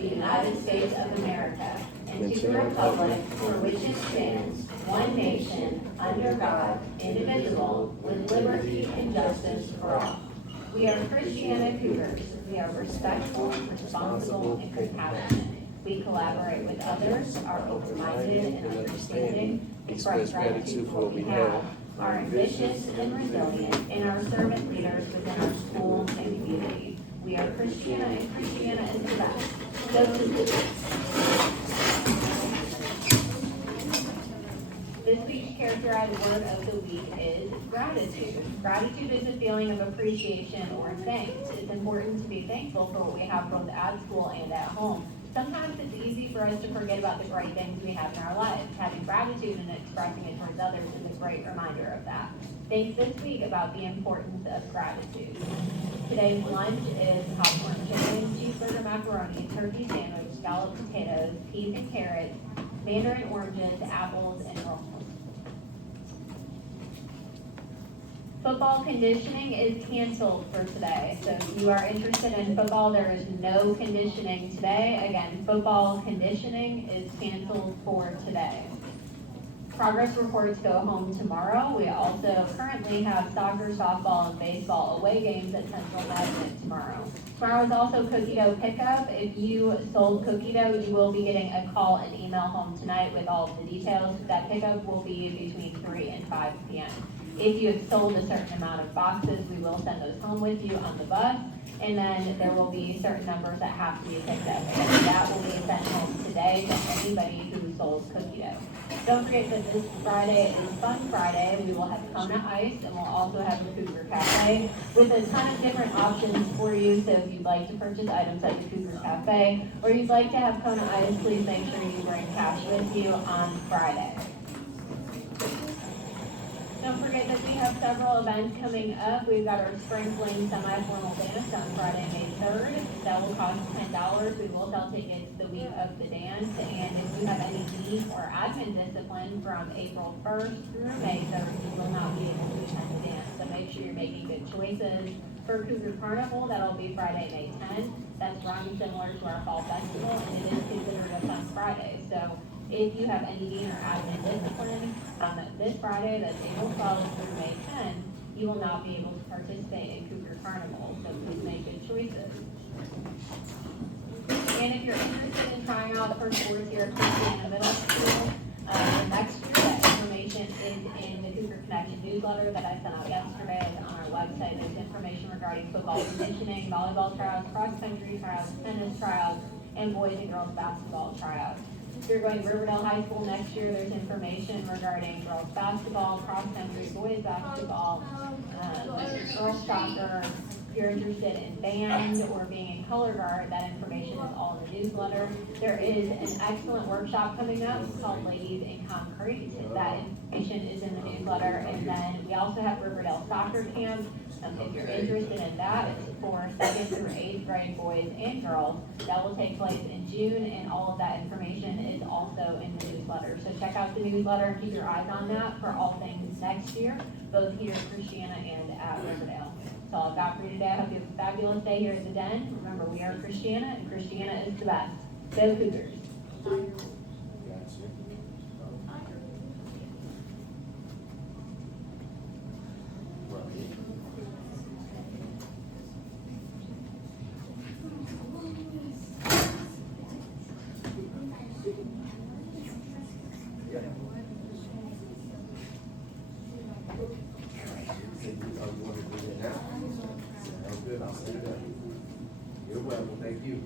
the United States of America and to the republic for which it stands, one nation, under God, indivisible, with liberty and justice for all. We are Christiana Cougars. We are respectful, responsible, and compassionate. We collaborate with others, are open-minded and understanding, express gratitude for what we have, are ambitious and resilient, and are servant leaders within our school and community. We are Christiana, and Christiana is the best. This week's characterized word of the week is gratitude. Gratitude is a feeling of appreciation or thanks. It's important to be thankful for what we have both at school and at home. Sometimes it's easy for us to forget about the great things we have in our lives. Having gratitude and expressing it towards others is a great reminder of that. Think this week about the importance of gratitude. Today's lunch is popcorn chicken, cheeseburger macaroni, turkey sandwich, scalloped potatoes, peas and carrots, mandarin oranges, apples, and rolls. Football conditioning is canceled for today. So if you are interested in football, there is no conditioning today. Again, football conditioning is canceled for today. Progress reports go home tomorrow. We also currently have soccer, softball, and baseball away games at Central Magnet tomorrow. Tomorrow is also cookie dough pickup. If you sold cookie dough, you will be getting a call and email home tonight with all of the details. That pickup will be between 3 and 5 p.m. If you have sold a certain amount of boxes, we will send those home with you on the bus. And then there will be certain numbers that have to be picked up. And that will be sent home today to anybody who sold cookie dough. Don't forget that this Friday is Fun Friday. We will have Kona Ice, and we'll also have the Cougar Cafe with a ton of different options for you. So if you'd like to purchase items at the Cougar Cafe, or you'd like to have Kona Ice, please make sure you bring cash with you on Friday. Don't forget that we have several events coming up. We've got our Spring Fling semi-formal dance on Friday, May 3rd. That will cost $10. We will sell tickets the week of the dance. And if you have any leave or admin discipline from April 1st through May 3rd, you will not be able to attend the dance. So make sure you're making good choices. For Cougar Carnival, that'll be Friday, May 10th. That's run similar to our Fall Festival, and it is considered a fun Friday. So if you have any dean or admin discipline this Friday, that's April 12th through May 10th, you will not be able to participate in Cougar Carnival, so please make good choices. And if you're interested in trying out for sports here at Christiana Middle School, next year, that information is in the Cougar Connection newsletter that I sent out yesterday. It's on our website. There's information regarding football conditioning, volleyball tryouts, cross-country tryouts, tennis tryouts, and boys and girls basketball tryouts. If you're going to Riverdale High School next year, there's information regarding girls basketball, cross-country, boys basketball, girls soccer. If you're interested in band or being in color guard, that information is all in the newsletter. There is an excellent workshop coming up called Ladies in Concrete. That information is in the newsletter. And then we also have Riverdale Soccer Camp. If you're interested in that, it's for 2nd through 8th grade boys and girls. That will take place in June, and all of that information is also in the newsletter. So check out the newsletter and keep your eyes on that for all things next year, both here at Christiana and at Riverdale. That's all I've got for you today. I hope you have a fabulous day here at the Den. Remember, we are Christiana, and Christiana is the best. Go Cougars. Thank you.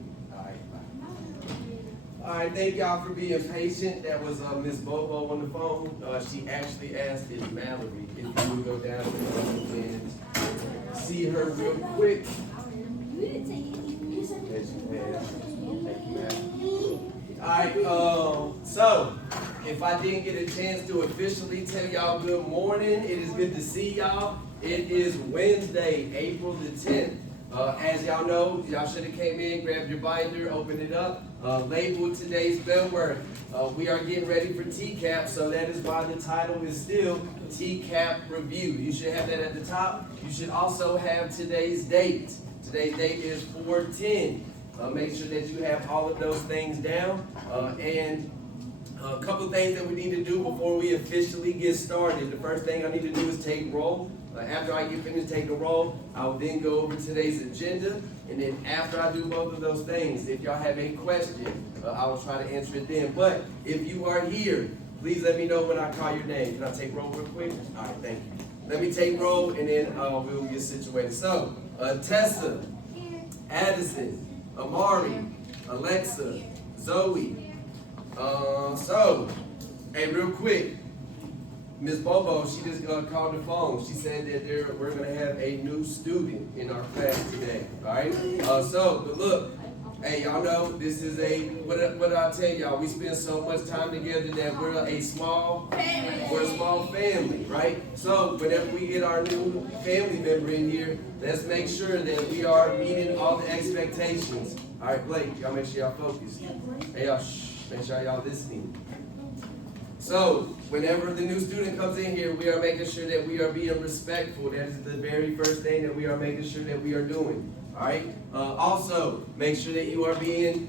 All right, thank y'all for being patient. That was Miss Bobo on the phone. She actually asked if Mallory, if you would go down and see her real quick. All right, so if I didn't get a chance to officially tell y'all good morning, it is good to see y'all. It is Wednesday, April the 10th. As y'all know, y'all should have came in, grabbed your binder, opened it up, labeled today's bell word. We are getting ready for TCAP, so that is why the title is still TCAP Review. You should have that at the top. You should also have today's date. Today's date is 4/10. Make sure that you have all of those things down. And a couple things that we need to do before we officially get started. The first thing I need to do is take roll. After I get finished taking roll, I will then go over today's agenda. And then after I do both of those things, if y'all have a question, I will try to answer it then. But if you are here, please let me know when I call your name. Can I take roll real quick? All right, thank you. Let me take roll and then we will get situated. So, Tessa, Addison, Amari, Alexa, Zoe. Hey, real quick, Miss Bobo, she just called the phone. She said that we're going to have a new student in our class today. All right. But look, hey, y'all know this is what did I tell y'all? We spend so much time together that we're a small family, right? So whenever we get our new family member in here, let's make sure that we are meeting all the expectations. All right, Blake, y'all make sure y'all focus. Hey, y'all, make sure y'all listening. So, whenever the new student comes in here, we are making sure that we are being respectful. That is the very first thing that we are making sure that we are doing. All right? Also, make sure that you are being,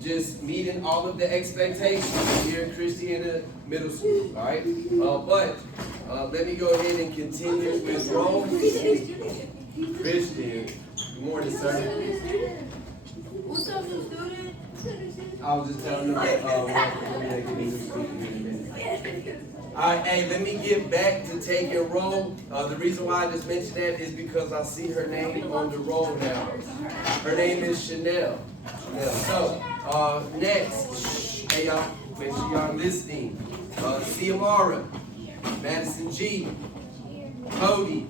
just meeting all of the expectations here at Christiana Middle School. All right? Let me go ahead and continue with roll. Christian, good morning, sir. What's up, new student? I was just telling them that we're going to get a new student in a minute. All right, hey, let me get back to taking roll. The reason why I just mentioned that is because I see her name on the roll now. Her name is Chanel. So, next, hey y'all, make sure y'all listening. Ciamara, Madison G, Cody,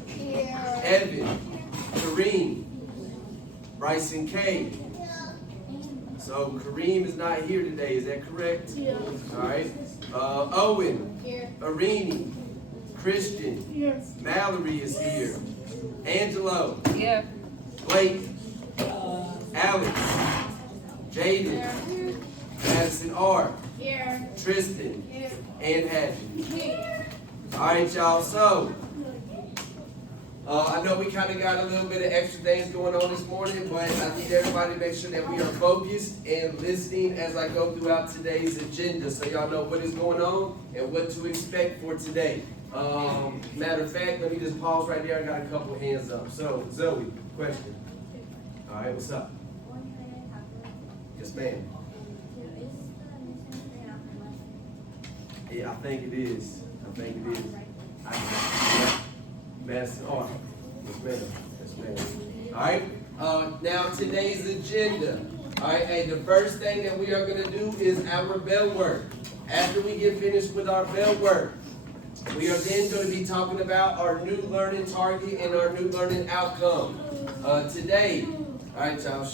Evan, Kareem, Bryson K. So Kareem is not here today, is that correct? Yeah. All right. Owen, Here. Arini, Christian, Yes. Mallory is here. Angelo, Here. Blake, Alex, Jaden, Madison R, Here. Tristan, Here. and Hattie. Here. All right, y'all. So, I know we kind of got a little bit of extra things going on this morning, but I need everybody to make sure that we are focused and listening as I go throughout today's agenda so y'all know what is going on and what to expect for today. Matter of fact, let me just pause right there. I got a couple hands up. So, Zoe, question. All right, what's up? Yes, ma'am. Yeah, I think it is. Madison R. Yes, ma'am. All right. Now today's agenda. All right. Hey, the first thing that we are going to do is our bell work. After we get finished with our bell work, we are then going to be talking about our new learning target and our new learning outcome. Today, all right, y'all.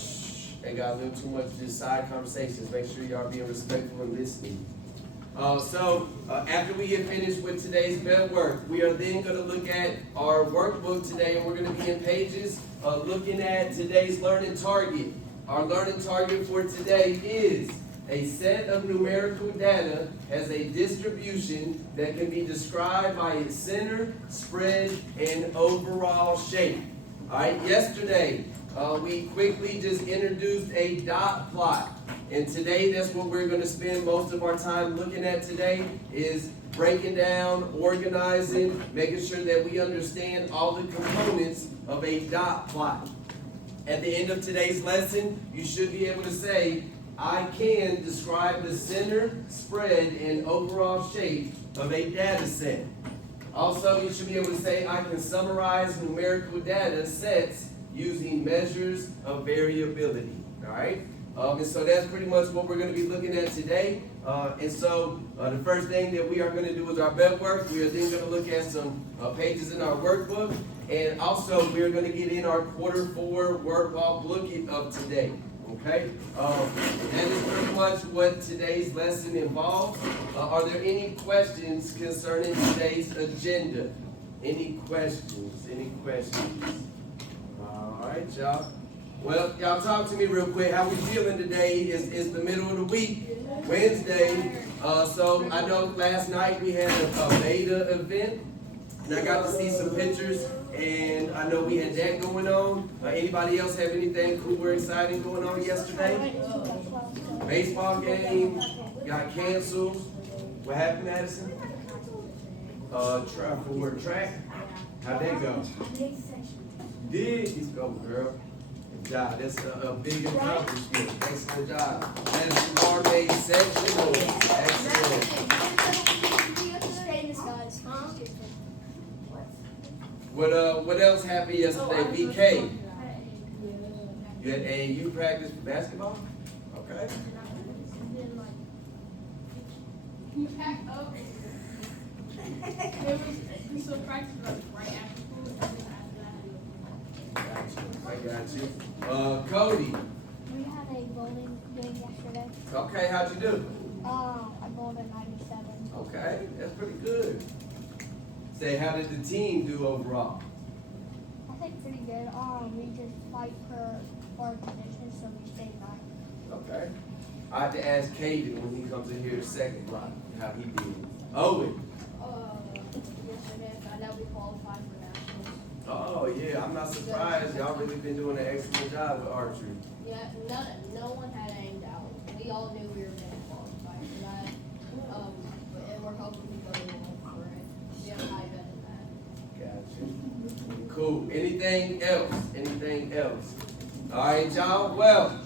Ain't got a little too much just side conversations. Make sure y'all being respectful and listening. After we get finished with today's bell work, we are then going to look at our workbook today, and we're going to be in pages looking at today's learning target. Our learning target for today is a set of numerical data has a distribution that can be described by its center, spread, and overall shape. All right, yesterday we quickly just introduced a dot plot. And today, that's what we're going to spend most of our time looking at today is breaking down, organizing, making sure that we understand all the components of a dot plot. At the end of today's lesson, you should be able to say, I can describe the center, spread, and overall shape of a data set. Also, you should be able to say, I can summarize numerical data sets using measures of variability. All right? And so that's pretty much what we're going to be looking at today. The first thing that we are going to do is our bell work. We are then going to look at some pages in our workbook. And also, we're going to get in our quarter 4 work while looking of today. Okay? That is pretty much what today's lesson involves. Are there any questions concerning today's agenda? Any questions? All right, y'all. Well, y'all talk to me real quick. How we feeling today is the middle of the week, Wednesday. So I know last night we had a beta event. and I got to see some pictures, and I know we had that going on. Anybody else have anything cool or exciting going on yesterday? Baseball game got canceled. What happened, Madison? Track. How'd that go? You did? Let's go, girl. Good job. That's a big accomplishment. Excellent job. Madison Barr made sectional. Excellent. What else happened yesterday? BK. You had AAU practice for basketball? Okay. We still practice right after school, and then after that. I got you. Cody. We had a bowling game yesterday. Okay, how'd you do? I bowled at 97. Okay, that's pretty good. Say, how did the team do overall? I think pretty good. We just fight for position, so we stayed 9. Okay. I have to ask Caden when he comes in here second block how he did. Owen. Yesterday, I found out we qualified for nationals. Oh yeah, I'm not surprised. Y'all really been doing an excellent job with archery. Yeah, no one had aimed out. We all knew we were going to qualify for that. And we're hoping we go to for it. Yeah, high better than that. Gotcha. Cool. Anything else? Anything else? All right, y'all. Well,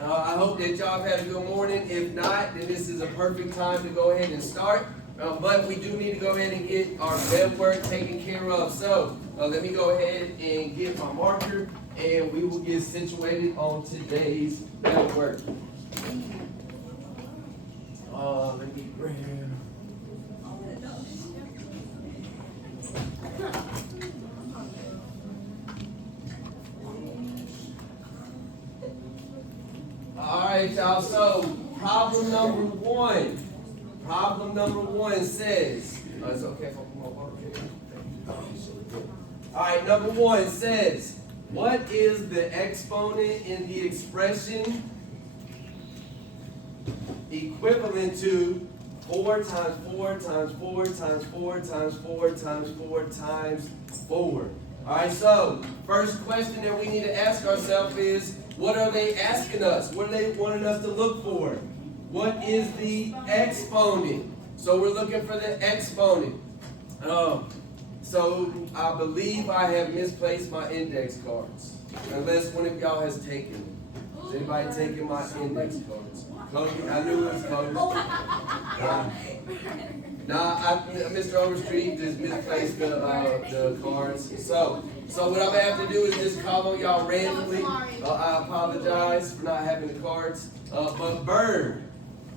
I hope that y'all have had a good morning. If not, then this is a perfect time to go ahead and start. But we do need to go ahead and get our web work taken care of. So let me go ahead and get my marker, and we will get situated on today's web work. Let me grab. All right, y'all. So problem number one. Problem number one says, it's okay if I put my water here. All right, number one says, what is the exponent in the expression equivalent to 4 times 4 times 4 times 4 times 4 times 4 times 4? All right, so first question that we need to ask ourselves is, what are they asking us? What are they wanting us to look for? What is the exponent? So we're looking for the exponent. So I believe I have misplaced my index cards. Unless one of y'all has taken them. Has anybody taken my index cards? Cody, I knew it was Cody. Mr. Overstreetm just misplaced the cards. So what I'm gonna have to do is just call on y'all randomly. I apologize for not having the cards. But Bird,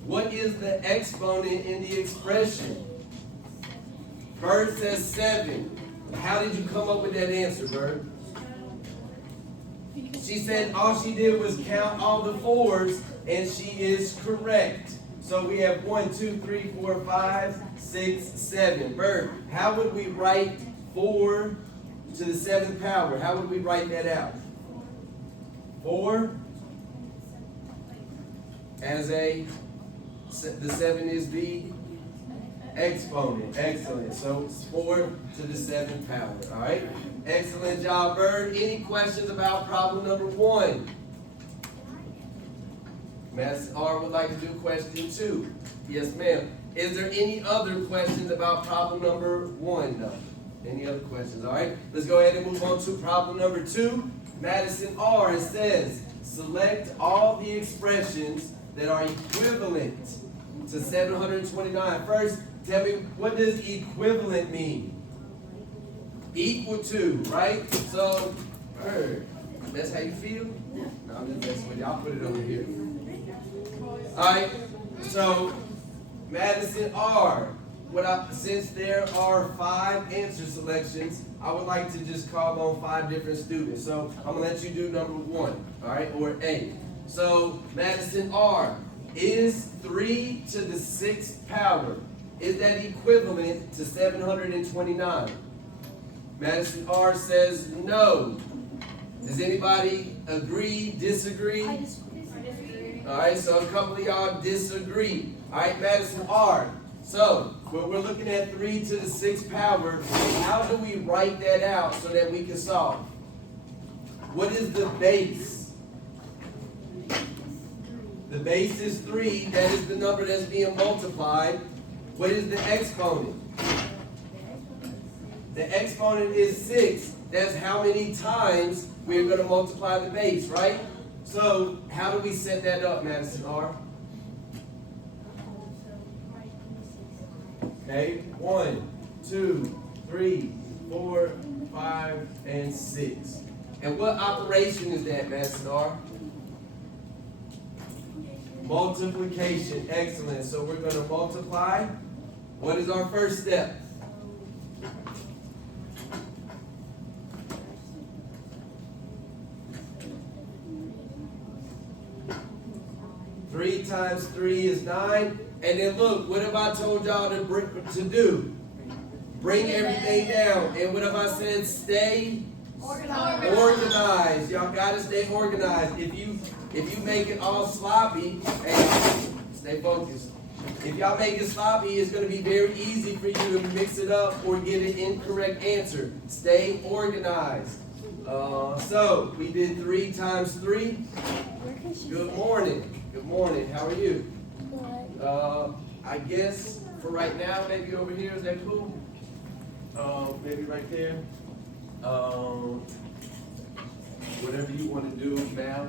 what is the exponent in the expression? Bird says 7. How did you come up with that answer, Bird? She said all she did was count all the 4s, and she is correct. So we have 1, 2, 3, 4, 5, 6, 7. Bird, how would we write 4 to the 7th power? How would we write that out? 4 as the 7 is the exponent. Excellent. So it's 4 to the 7th power. All right. Excellent job, Bird. Any questions about problem number 1? Ms. R would like to do question 2. Yes, ma'am. Is there any other questions about problem number 1? No. Any other questions? All right. Let's go ahead and move on to problem number 2. Madison R. says, select all the expressions that are equivalent to 729. First, tell me, what does equivalent mean? Equal to, right? So, that's how you feel? No, I'm just messing with you. I'll put it over here. All right. So, Madison R. Since there are 5 answer selections, I would like to just call on 5 different students. So, I'm going to let you do number 1, all right, or A. So, Madison R. Is 3 to the 6th power, is that equivalent to 729? Madison R. says no. Does anybody agree, disagree? I disagree. All right, so a couple of y'all disagree. All right, Madison R. So, when we're looking at 3 to the 6th power, how do we write that out so that we can solve? What is the base? The base is 3. That is the number that's being multiplied. What is the exponent? The exponent is 6. That's how many times we're going to multiply the base, right? So, how do we set that up, Madison R? Okay, 1, 2, 3, 4, 5, and 6. And what operation is that, Madison R? Multiplication. Excellent. So we're going to multiply. What is our first step? Three times 3 is 9. And then look, what have I told y'all to do? Bring everything down. And what have I said? Stay organized. Y'all gotta stay organized. If you make it all sloppy, hey, stay focused. If y'all make it sloppy, it's gonna be very easy for you to mix it up or get an incorrect answer. Stay organized. So we did 3 times 3. Good morning. Good morning. How are you? I guess for right now, maybe over here, is that cool? Maybe right there. Whatever you want to do now,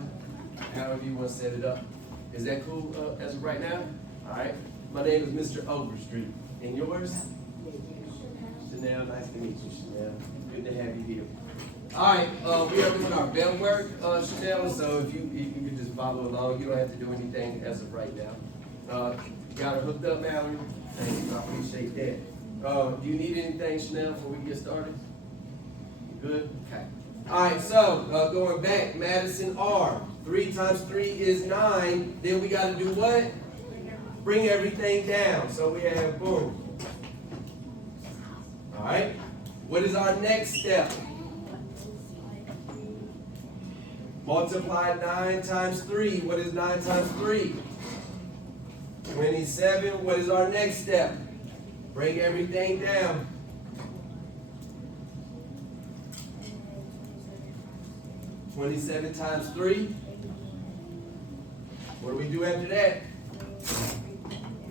however you want to set it up. Is that cool as of right now? All right. My name is Mr. Overstreetm. And yours? Chanel. Nice to meet you, Chanel. Good to have you here. All right. We are doing our bell work, Chanel. So if you can just follow along, you don't have to do anything as of right now. Got her hooked up, Mallory? Thank you. I appreciate that. Do you need anything, Chanel, before we get started? You good? Okay. All right, so going back, Madison R. 3 times 3 is 9. Then we got to do what? Bring everything down. So we have boom. All right. What is our next step? Multiply 9 times 3. What is 9 times 3? 27. What is our next step? Bring everything down. 27 times 3. What do we do after that?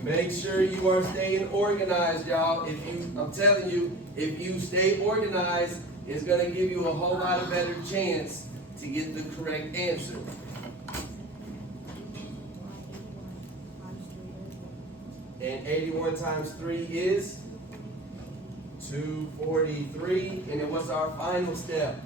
Make sure you are staying organized, y'all. I'm telling you, if you stay organized, it's going to give you a whole lot of better chance to get the correct answer. And 81 times 3 is 243. And then what's our final step?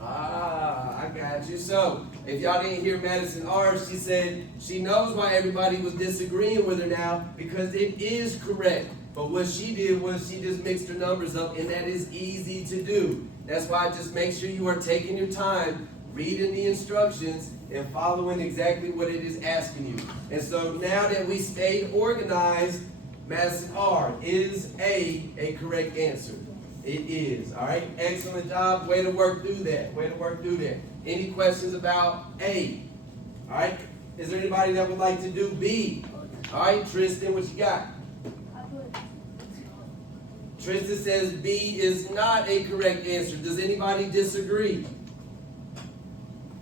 I got you. So, if y'all didn't hear Madison R., she said she knows why everybody was disagreeing with her now, because it is correct. But what she did was she just mixed her numbers up, and that is easy to do. That's why just make sure you are taking your time, reading the instructions, and following exactly what it is asking you. And so now that we stayed organized, Madison R, is a correct answer. It is. All right. Excellent job. Way to work through that. Way to work through that. Any questions about A? All right. Is there anybody that would like to do B? All right, Tristan, what you got? Tristan says B is not a correct answer. Does anybody disagree?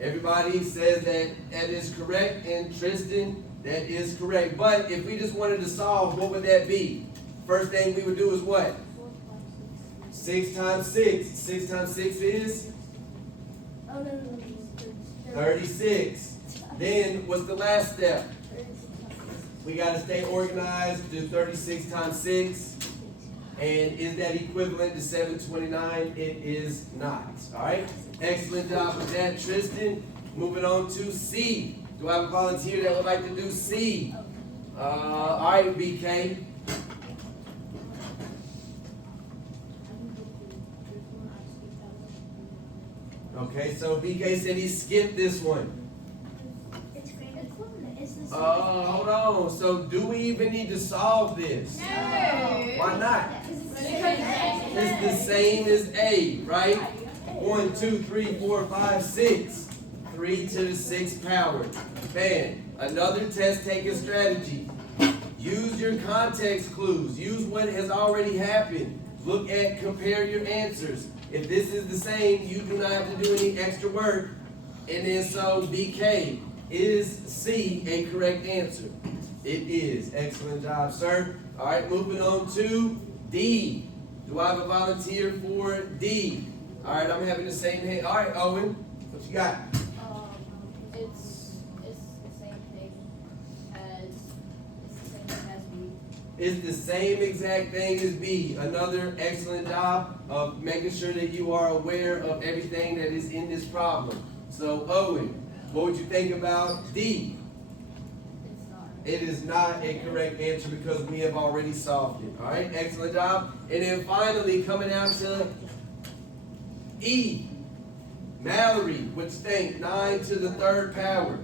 Everybody says that is correct, and Tristan, that is correct. But if we just wanted to solve, what would that be? First thing we would do is what? 6 times 6. 6 times 6 is? 36. Then what's the last step? We got to stay organized, do 36 times 6. And is that equivalent to 729? It is not. All right? Excellent job with that, Tristan. Moving on to C. Do I have a volunteer that would like to do C? All right, BK. Okay, so BK said he skipped this one. It's equivalent. It's the Hold on. So do we even need to solve this? No. Why not? It's the same as A, right? 1, 2, 3, 4, 5, 6. 3 to the 6th power. Man, another test-taking strategy. Use your context clues. Use what has already happened. Look at, compare your answers. If this is the same, you do not have to do any extra work. And then so BK, is C a correct answer? It is. Excellent job, sir. All right, moving on to D. Do I have a volunteer for D? All right, I'm having the same hand. All right, Owen, what you got? It's the same thing as B. It's the same exact thing as B. Another excellent job of making sure that you are aware of everything that is in this problem. So, Owen, what would you think about D? It's not. It is not a correct answer because we have already solved it. All right, excellent job. And then finally, coming down to E. Mallory, what you think? 9 to the 3rd power.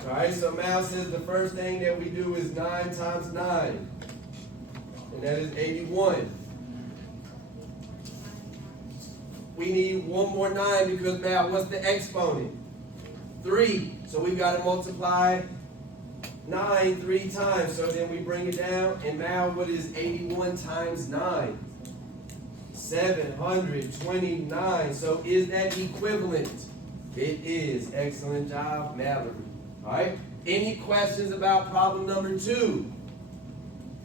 All right, so Mal says the first thing that we do is 9 times 9. And that is 81. We need one more 9 because Mal, what's the exponent? 3. So we've got to multiply 9 3 times. So then we bring it down. And now what is 81 times 9? 729. So is that equivalent? It is. Excellent job, Mallory. All right. Any questions about problem number 2?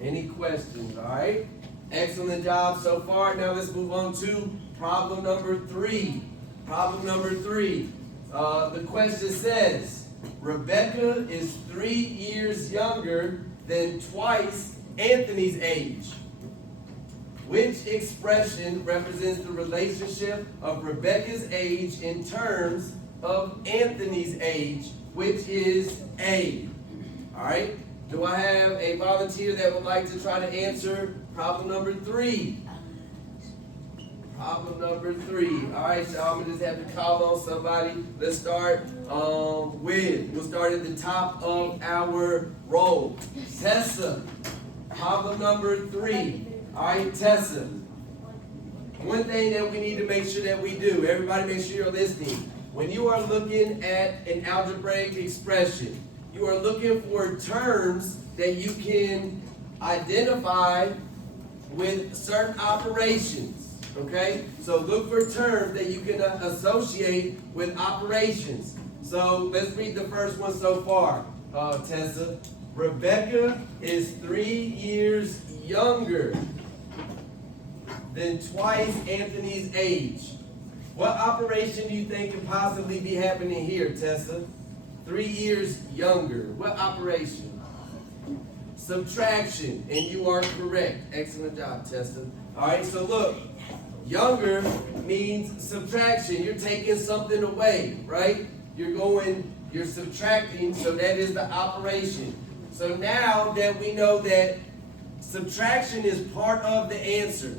Any questions? All right. Excellent job so far. Now let's move on to problem number 3. Problem number 3. The question says, Rebecca is 3 years younger than twice Anthony's age. Which expression represents the relationship of Rebecca's age in terms of Anthony's age, which is A? All right. Do I have a volunteer that would like to try to answer problem number 3? Problem number 3. All right, so I'm gonna just have to call on somebody. Let's start we'll start at the top of our roll. Tessa. Problem number 3. All right, Tessa. One thing that we need to make sure that we do, everybody make sure you're listening. When you are looking at an algebraic expression, you are looking for terms that you can identify with certain operations. Okay? So look for terms that you can associate with operations. So let's read the first one so far, Tessa. Rebecca is 3 years younger than twice Anthony's age. What operation do you think could possibly be happening here, Tessa? 3 years younger. What operation? Subtraction. And you are correct. Excellent job, Tessa. All right, so look. Younger means subtraction. You're taking something away, right? You're subtracting, so that is the operation. So now that we know that subtraction is part of the answer,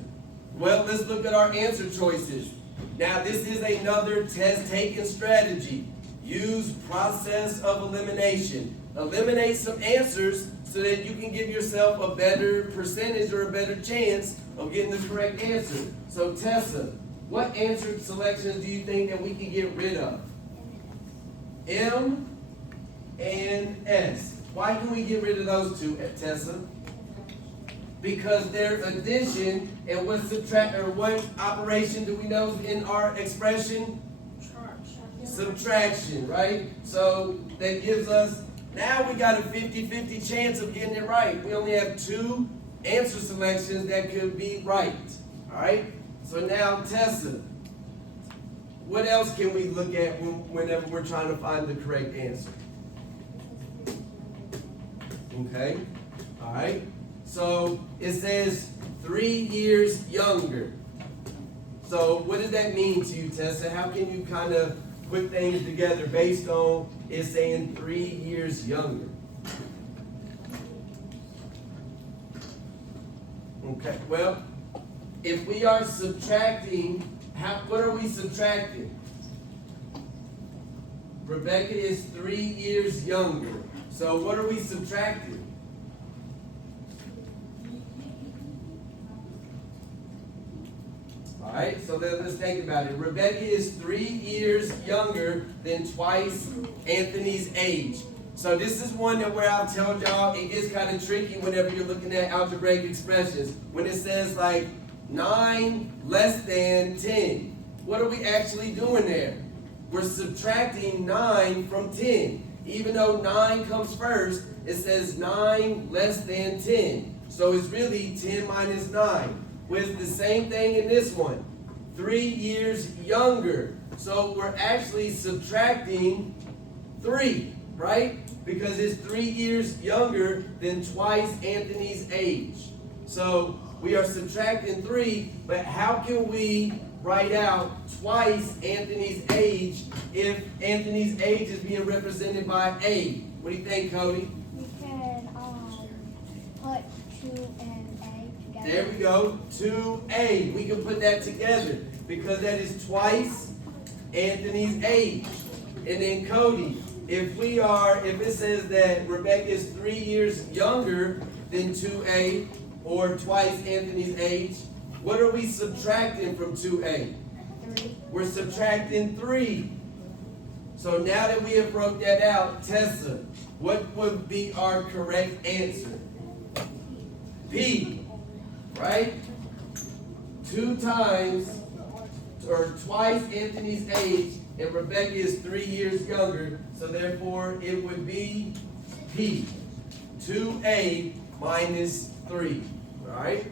well, let's look at our answer choices. Now, this is another test-taking strategy. Use process of elimination. Eliminate some answers so that you can give yourself a better percentage or a better chance of getting the correct answer. So, Tessa, what answer selections do you think that we can get rid of? M and S. Why can we get rid of those two, Tessa? Because they're addition, and what operation do we know in our expression? Subtraction, right? So that gives us, now we got a 50-50 chance of getting it right. We only have 2 answer selections that could be right. All right? So now, Tessa, what else can we look at whenever we're trying to find the correct answer? Okay? All right? So it says 3 years younger. So what does that mean to you, Tessa? How can you kind of put things together based on it saying 3 years younger? Okay, well, if we are subtracting, what are we subtracting? Rebecca is 3 years younger. So what are we subtracting? Alright, so let's think about it. Rebecca is 3 years younger than twice Anthony's age. So this is one that where I've told y'all it gets kind of tricky whenever you're looking at algebraic expressions. When it says like 9 less than 10. What are we actually doing there? We're subtracting 9 from 10. Even though 9 comes first, it says 9 less than 10. So it's really 10 minus 9. With the same thing in this one. 3 years younger. So we're actually subtracting 3, right? Because it's 3 years younger than twice Anthony's age. So we are subtracting 3, but how can we write out twice Anthony's age if Anthony's age is being represented by A? What do you think, Cody? We can put 2 and A together. There we go, 2A. We can put that together because that is twice Anthony's age. And then Cody, if it says that Rebecca is 3 years younger than 2A or twice Anthony's age, what are we subtracting from 2A? 3. We're subtracting 3. So now that we have broke that out, Tessa, what would be our correct answer? B, right? 2 times or twice Anthony's age, and Rebecca is 3 years younger, so therefore it would be P, 2A minus 3, all right?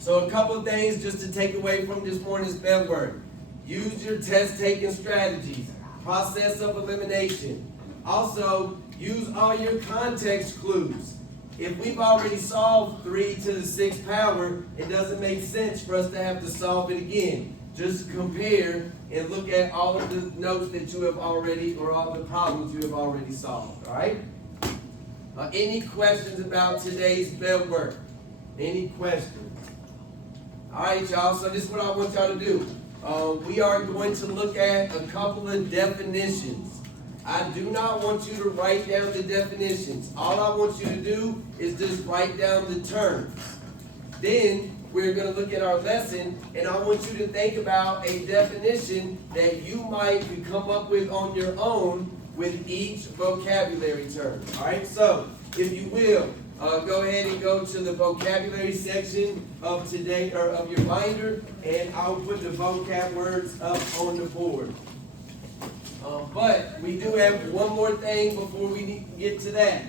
So a couple of things just to take away from this morning's bed work. Use your test-taking strategies, process of elimination. Also, use all your context clues. If we've already solved 3 to the 6th power, it doesn't make sense for us to have to solve it again. Just compare and look at all of the notes that you have already, or all the problems you have already solved, all right? Any questions about today's bed work? Any questions? All right, y'all, so this is what I want y'all to do. We are going to look at a couple of definitions. I do not want you to write down the definitions. All I want you to do is just write down the terms. Then we're going to look at our lesson, and I want you to think about a definition that you might come up with on your own with each vocabulary term. All right, so if you will, go ahead and go to the vocabulary section of today, or of your binder, and I'll put the vocab words up on the board. But we do have one more thing before we get to that.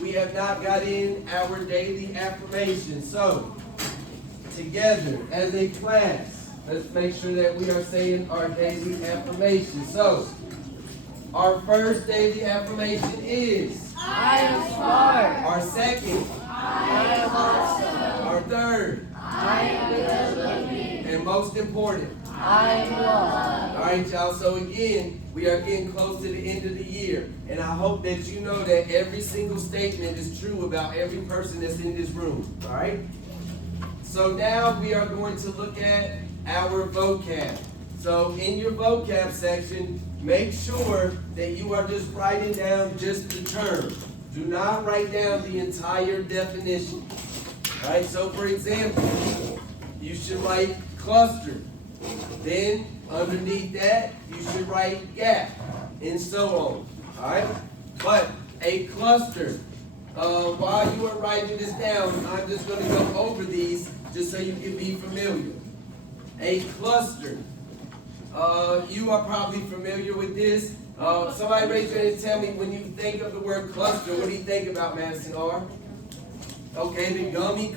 We have not got in our daily affirmation. So, together as a class, let's make sure that we are saying our daily affirmation. So, our first daily affirmation is I am smart. Our second. I am awesome. Our third. I am good looking. And most important. I am loved. All right, y'all. So again, we are getting close to the end of the year. And I hope that you know that every single statement is true about every person that's in this room. All right? So now we are going to look at our vocab. So in your vocab section, make sure that you are just writing down just the term. Do not write down the entire definition. All right? So for example, you should write cluster. Then underneath that, you should write gap, and so on. All right? But a cluster, while you are writing this down, I'm just going to go over these just so you can be familiar. A cluster. You are probably familiar with this. Somebody raise your hand and tell me, when you think of the word cluster, what do you think about, Madison R? Okay, the gummy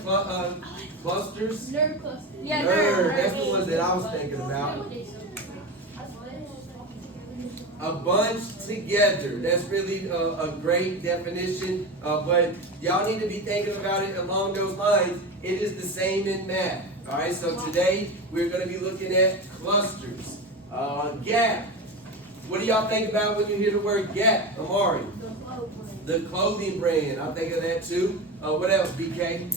clusters. Nerd cluster. Yeah, Nerd, that's the ones that I was thinking about. A bunch together. That's really a great definition. But y'all need to be thinking about it along those lines. It is the same in math. All right, so today we're going to be looking at clusters. Gap. What do y'all think about when you hear the word Gap, Amari? The clothing brand. I think of that too. What else, BK?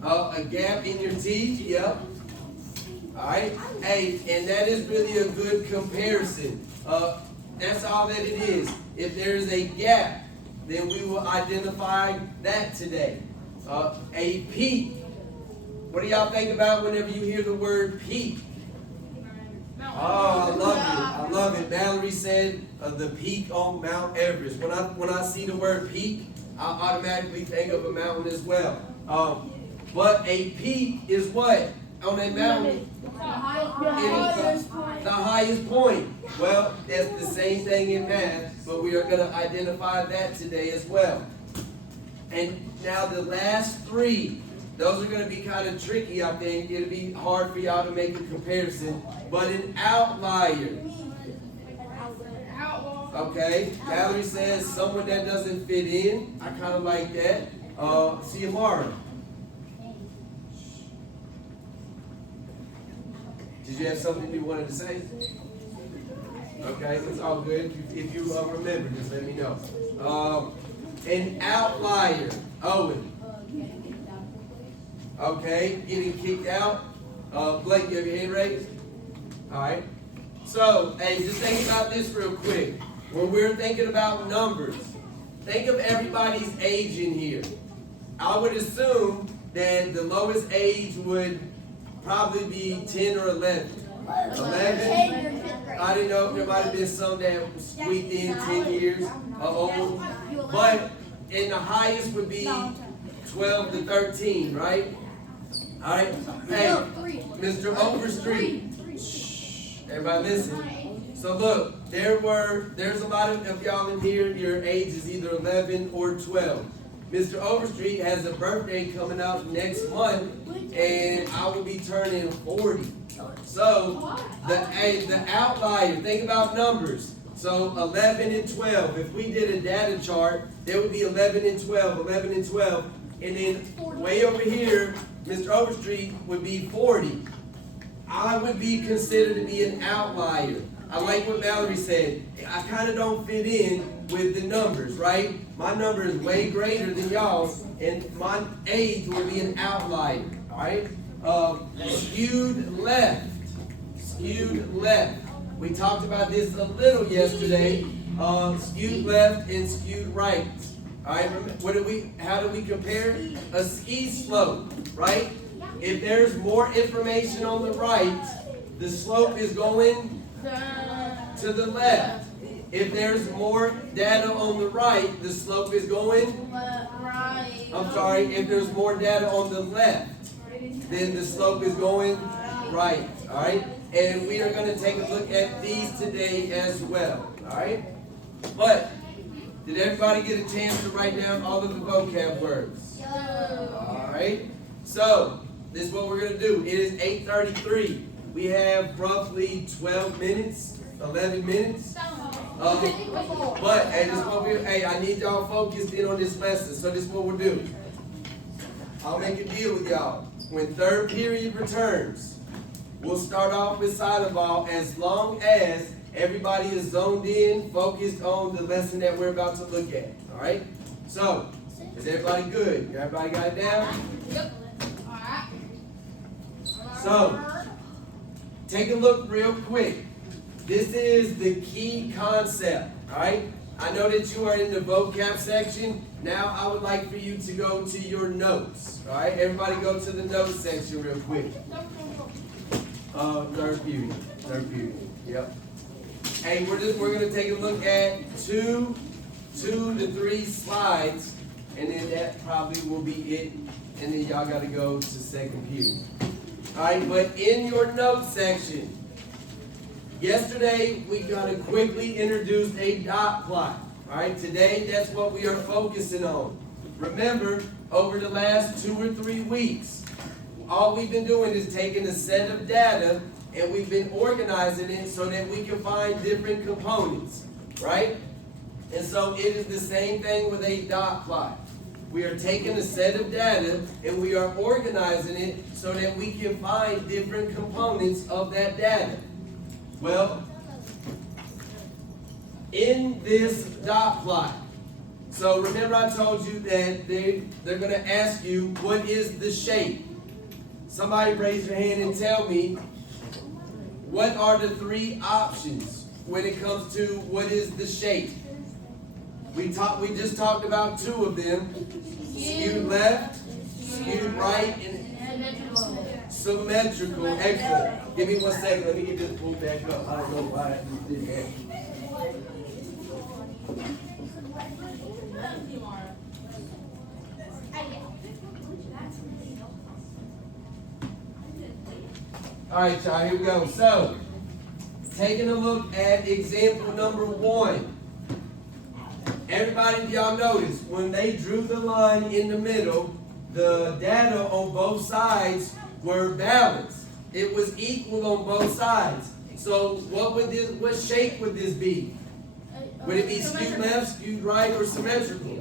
A gap in your teeth. Yep. All right. Hey, and that is really a good comparison. That's all that it is. If there is a gap, then we will identify that today. A peak. What do y'all think about whenever you hear the word peak? Oh, I love it. I love it. Mallory said the peak on Mount Everest. When I see the word peak, I automatically think of a mountain as well. But a peak is what? On a mountain? The highest point. Well, that's the same thing in math, but we are going to identify that today as well. And now the last three, those are going to be kind of tricky, I think. It'll be hard for y'all to make a comparison. But an outlier. Okay, Valerie says someone that doesn't fit in. I kind of like that. See you tomorrow. Did you have something you wanted to say? Okay, it's all good. If you remember, just let me know. An outlier. Owen. Okay, getting kicked out. Blake, you have your hand raised? All right. So, hey, just think about this real quick. When we're thinking about numbers, think of everybody's age in here. I would assume that the lowest age would probably be 10 or 11. 11? I didn't know if there might have been some that squeaked in 10 years old. But, and the highest would be 12 to 13, right? All right. Hey, Mr. Overstreetm. Shh. Everybody listen. So look, there's a lot of y'all in here, your age is either 11 or 12. Mr. Overstreet has a birthday coming up next month, and I will be turning 40. So, the outlier, think about numbers. So, 11 and 12. If we did a data chart, there would be 11 and 12, 11 and 12. And then way over here, Mr. Overstreet would be 40. I would be considered to be an outlier. I like what Mallory said. I kind of don't fit in with the numbers, right? My number is way greater than y'all's, and my age will be an outlier, all right? Skewed left. Skewed left. We talked about this a little yesterday. Skewed left and skewed right. All right, how do we compare? A ski slope, right? If there's more information on the right, the slope is going to the left. If there's more data on the right, the slope is going right. I'm sorry, if there's more data on the left, then the slope is going right. All right? And we are going to take a look at these today as well. All right? But did everybody get a chance to write down all of the vocab words? All right? So, this is what we're going to do. It is 8:33. We have roughly 12 minutes, 11 minutes. But hey, I need y'all focused in on this lesson. So this is what we'll do. I'll make a deal with y'all. When third period returns, we'll start off with silent ball as long as everybody is zoned in, focused on the lesson that we're about to look at. All right? So, is everybody good? Everybody got it down? Yep. All right. So, take a look real quick. This is the key concept, all right? I know that you are in the vocab section. Now I would like for you to go to your notes, all right? Everybody go to the notes section real quick. Third period, yep. Hey, we're gonna take a look at two to three slides, and then that probably will be it, and then y'all gotta go to second period. All right, but in your notes section, yesterday we kind of quickly introduced a dot plot. All right, today that's what we are focusing on. Remember, over the last 2 or 3 weeks, all we've been doing is taking a set of data and we've been organizing it so that we can find different components, right? And so it is the same thing with a dot plot. We are taking a set of data and we are organizing it so that we can find different components of that data. Well, in this dot plot, so remember I told you that they're going to ask you, what is the shape? Somebody raise your hand and tell me, what are the 3 options when it comes to what is the shape. We just talked about two of them. Skewed left, skewed right, and symmetrical. Excellent. Give me 1 second. Let me get this pulled back up. I don't know why I just did that. All right, y'all, here we go. So, taking a look at example number 1. Everybody, y'all notice, when they drew the line in the middle, the data on both sides were balanced. It was equal on both sides. So, what shape would this be? Would it be skewed left, skewed right, or symmetrical?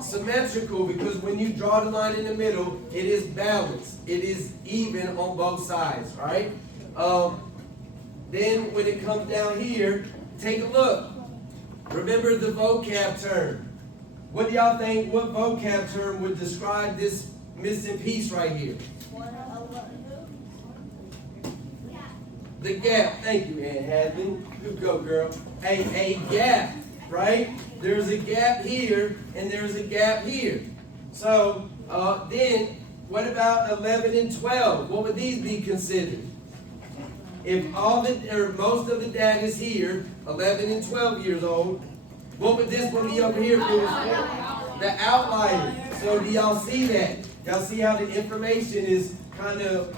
Symmetrical, because when you draw the line in the middle, it is balanced. It is even on both sides, right? Then when it comes down here, take a look. Remember the vocab term. What do y'all think, what vocab term would describe this missing piece right here? The gap. Thank you, Aunt Hadley. Good go, girl. A gap, right? There's a gap here, and there's a gap here. So, then, what about 11 and 12? What would these be considered? If most of the data is here, 11 and 12 years old, what would this one be over here? The outlier. So, do y'all see that? Y'all see how the information is kind of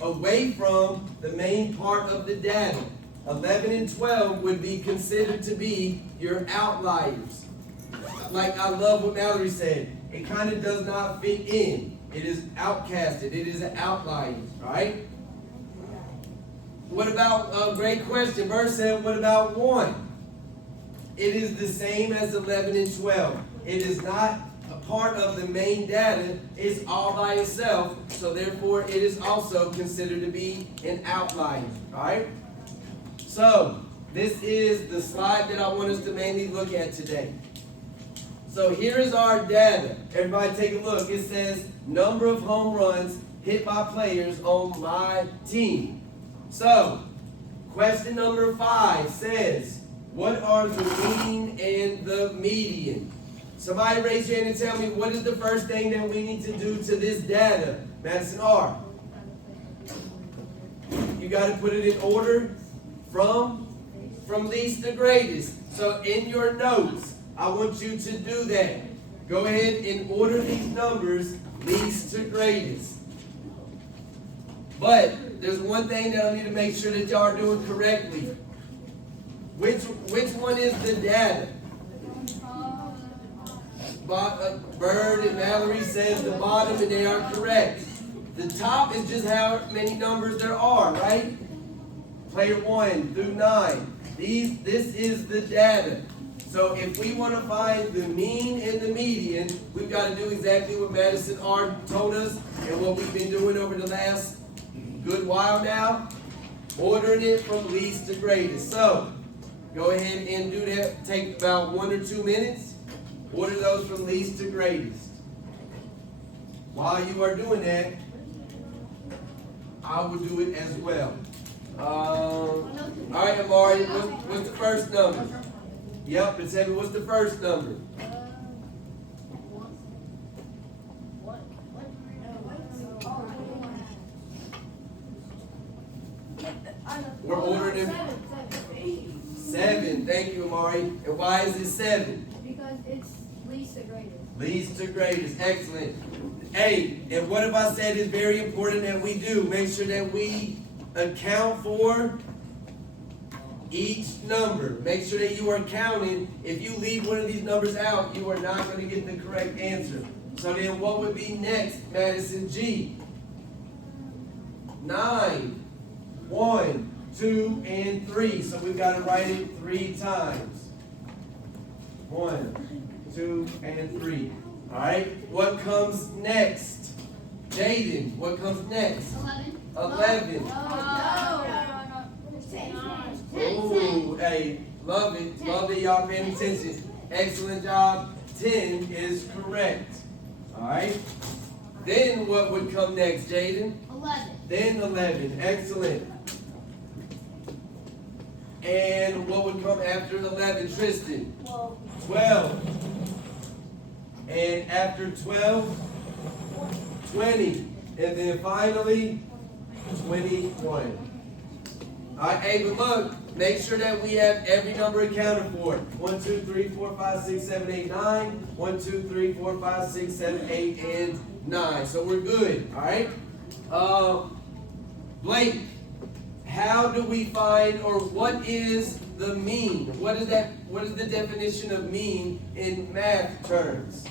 away from the main part of the data? 11 and 12 would be considered to be your outliers. Like I love what Mallory said. It kind of does not fit in. It is outcasted. It is an outlier, right? What about, great question. Verse said, what about 1? It is the same as 11 and 12. It is not a part of the main data. It's all by itself. So therefore, it is also considered to be an outlier, right? So, this is the slide that I want us to mainly look at today. So here is our data. Everybody take a look. It says number of home runs hit by players on my team. So, question number 5 says, what are the mean and the median? Somebody raise your hand and tell me, what is the first thing that we need to do to this data? Madison R. You got to put it in order from least to greatest. So in your notes, I want you to do that. Go ahead and order these numbers least to greatest. But there's one thing that I need to make sure that y'all are doing correctly. Which one is the data? Bird and Mallory says the bottom, and they are correct. The top is just how many numbers there are, right? Player 1 through 9. This is the data. So if we want to find the mean and the median, we've got to do exactly what Madison R. told us and what we've been doing over the last good while now, ordering it from least to greatest. So go ahead and do that. Take about 1 or 2 minutes. Order those from least to greatest. While you are doing that, I will do it as well. All right, Amari, what's the first number? Yep, and tell me what's the first number? We're ordering them. 7. Thank you, Amari. And why is it 7? Because it's least to greatest. Least to greatest. Excellent. Hey, and what if I said it's very important that we do? Make sure that we account for each number. Make sure that you are counting. If you leave one of these numbers out, you are not going to get the correct answer. So then what would be next, Madison G? 9, 1, 2, and 3. So we've got to write it 3 times. 1, 2, and 3. All right. What comes next? Jaden, what comes next? 11. Oh, hey, love it. Love that y'all paying attention. Excellent job. 10 is correct. All right. Then what would come next, Jaden? 11. Then 11. Excellent. And what would come after 11, Tristan? 12. And after 12, 20. And then finally, 21. All right, hey, but look, make sure that we have every number accounted for. 1, 2, 3, 4, 5, 6, 7, 8, 9. 1, 2, 3, 4, 5, 6, 7, 8, and 9. So we're good, all right? Blake, how do we find, or what is the mean? What is that? What is the definition of mean in math terms?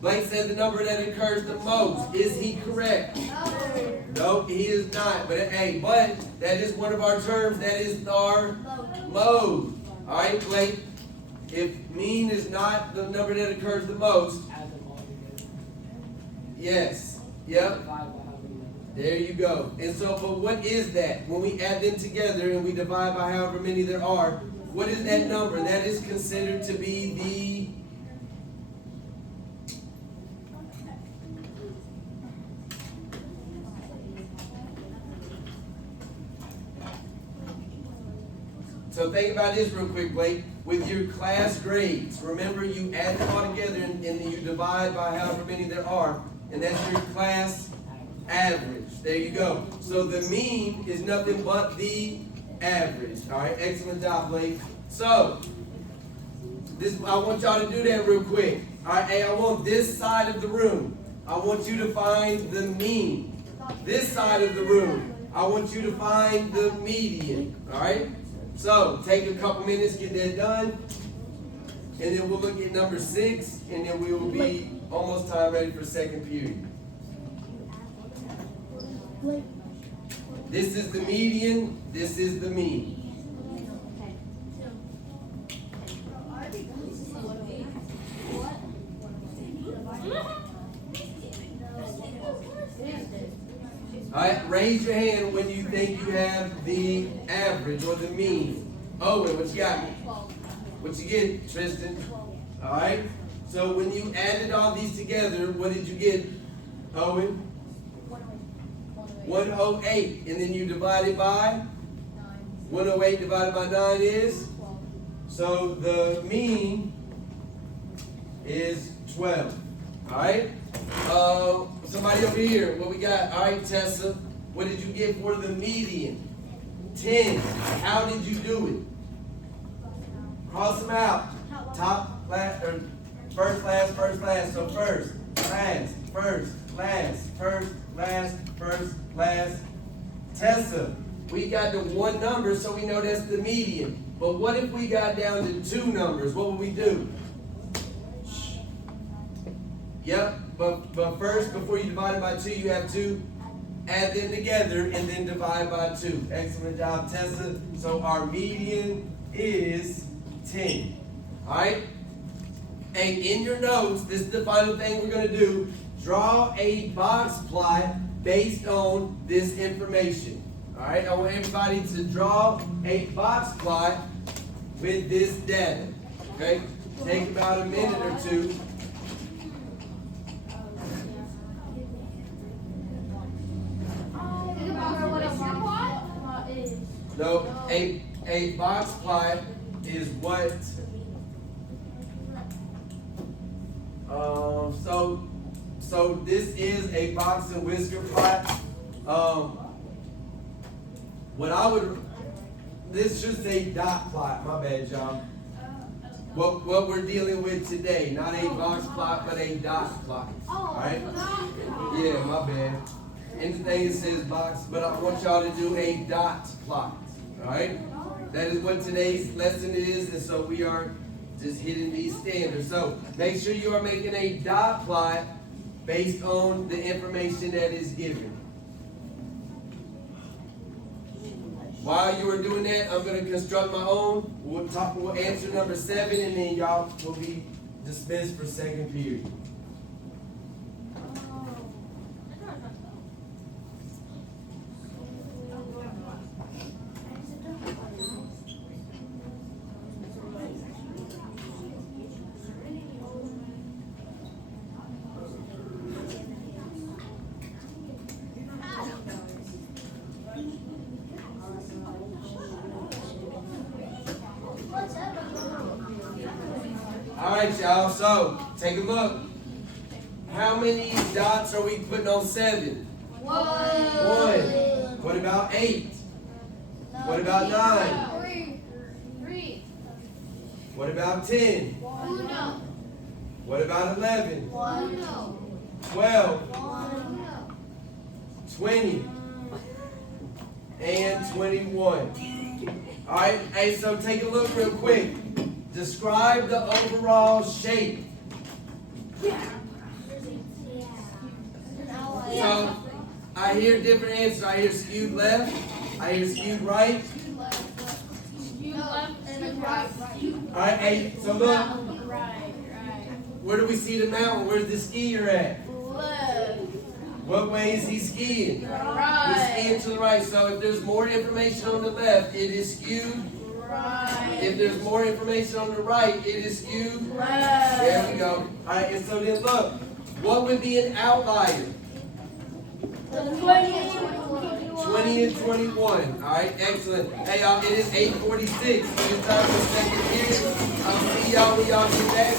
Blake said the number that occurs the most. Is he correct? No, he is not. But hey, but that is one of our terms. That is our mode. All right, Blake. If mean is not the number that occurs the most, yes. Yep. There you go. And so, but what is that? When we add them together and we divide by however many there are, what is that number? That is considered to be the So think about this real quick, Blake. With your class grades, remember you add them all together and then you divide by however many there are, and that's your class average. There you go. So the mean is nothing but the average. All right, excellent job, Blake. So this, I want y'all to do that real quick. All right, hey, I want this side of the room. I want you to find the mean. This side of the room, I want you to find the median. All right. So take a couple minutes, get that done, and then we'll look at number 6, and then we will be almost time ready for second period. This is the median, this is the mean. All right, raise your hand when you think you have the average or the mean. Owen, what you got? What you get, Tristan? All right. So when you added all these together, what did you get, Owen? 108. And then you divide it by? 108 divided by 9 is? So the mean is 12. All right. Somebody over here, what we got? All right, Tessa, what did you get for the median? 10. How did you do it? Cross them out. Top, last, or first, last, first, last. So first, last, first, last, first, last, first, last. Tessa, we got the one number, so we know that's the median. But what if we got down to 2 numbers? What would we do? Yep, but first, before you divide it by 2, you have to add them together and then divide by 2. Excellent job, Tessa. So our median is 10. All right? And in your notes, this is the final thing we're going to do. Draw a box plot based on this information. All right? I want everybody to draw a box plot with this data. Okay? Take about a minute or 2. No, a box plot is what, so this is a box and whisker plot. What I would, this should say dot plot, my bad, y'all. What we're dealing with today, not a box plot, but a dot plot, all right? Yeah, my bad. Anything that says box, but I want y'all to do a dot plot. All right? That is what today's lesson is, and so we are just hitting these standards. So make sure you are making a dot plot based on the information that is given. While you are doing that, I'm going to construct my own. We'll answer number 7, and then y'all will be dismissed for second period. right, y'all. So take a look. How many dots are we putting on 7? 1. What about 8? What about 9? 3. What about 10? Uno. What about 11? Uno. 12, Uno. 20, and 21. All right, hey, so take a look real quick. Describe the overall shape. So, I hear different answers. I hear skewed left. I hear skewed right. All right, hey, so look. Where do we see the mountain? Where's the skier at? What way is he skiing? He's skiing to the right. So if there's more information on the left, it is skewed. If there's more information on the right, it is skewed. There we go. All right, and so then look. What would be an outlier? 20 and 21. All right, excellent. Hey, y'all, it is 8:46. It's time for second period. I'll see y'all when y'all get back.